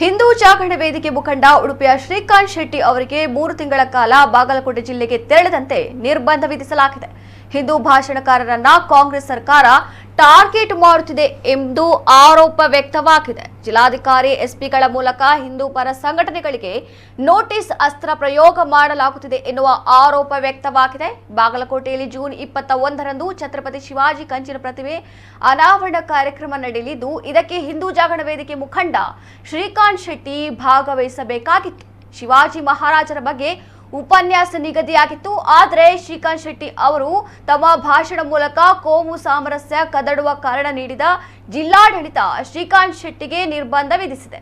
ಹಿಂದೂ ಜಾಗರಣ ವೇದಿಕೆ ಮುಖಂಡ ಉಡುಪಿಯ ಶ್ರೀಕಾಂತ್ ಶೆಟ್ಟಿ ಅವರಿಗೆ 3 ತಿಂಗಳ ಕಾಲ ಬಾಗಲಕೋಟೆ ಜಿಲ್ಲೆಗೆ ತೆರಳದಂತೆ ನಿರ್ಬಂಧ ವಿಧಿಸಲಾಗಿದೆ. ಹಿಂದೂ ಭಾಷಣಕಾರರನ್ನ ಕಾಂಗ್ರೆಸ್ ಸರ್ಕಾರ ಟಾರ್ಗೆಟ್ ಮಾಡುತ್ತಿದೆ ಎಂದು ಆರೋಪ ವ್ಯಕ್ತವಾಗಿದೆ. ಜಿಲ್ಲಾಧಿಕಾರಿ ಎಸ್ಪಿಗಳ ಮೂಲಕ ಹಿಂದೂ ಪರ ಸಂಘಟನೆಗಳಿಗೆ ನೋಟಿಸ್ ಅಸ್ತ್ರ ಪ್ರಯೋಗ ಮಾಡಲಾಗುತ್ತಿದೆ ಎನ್ನುವ ಆರೋಪ ವ್ಯಕ್ತವಾಗಿದೆ. ಬಾಗಲಕೋಟೆಯಲ್ಲಿ ಜೂನ್ 21ರಂದು ಛತ್ರಪತಿ ಶಿವಾಜಿ ಕಂಚಿನ ಪ್ರತಿಮೆ ಅನಾವರಣ ಕಾರ್ಯಕ್ರಮ ನಡೆಯಲಿದ್ದು, ಇದಕ್ಕೆ ಹಿಂದೂ ಜಾಗರಣ ವೇದಿಕೆ ಮುಖಂಡ ಶ್ರೀಕಾಂತ್ ಶೆಟ್ಟಿ ಭಾಗವಹಿಸಬೇಕಾಗಿತ್ತು. ಶಿವಾಜಿ ಮಹಾರಾಜರ ಬಗ್ಗೆ ಉಪನ್ಯಾಸ ನಿಗದಿಯಾಗಿತ್ತು. ಆದರೆ ಶ್ರೀಕಾಂತ್ ಶೆಟ್ಟಿ ಅವರು ತಮ್ಮ ಭಾಷಣ ಮೂಲಕ ಕೋಮು ಸಾಮರಸ್ಯ ಕದಡುವ ಕಾರಣ ನೀಡಿದ ಜಿಲ್ಲಾಡಳಿತ ಶ್ರೀಕಾಂತ್ ಶೆಟ್ಟಿಗೆ ನಿರ್ಬಂಧ ವಿಧಿಸಿದೆ.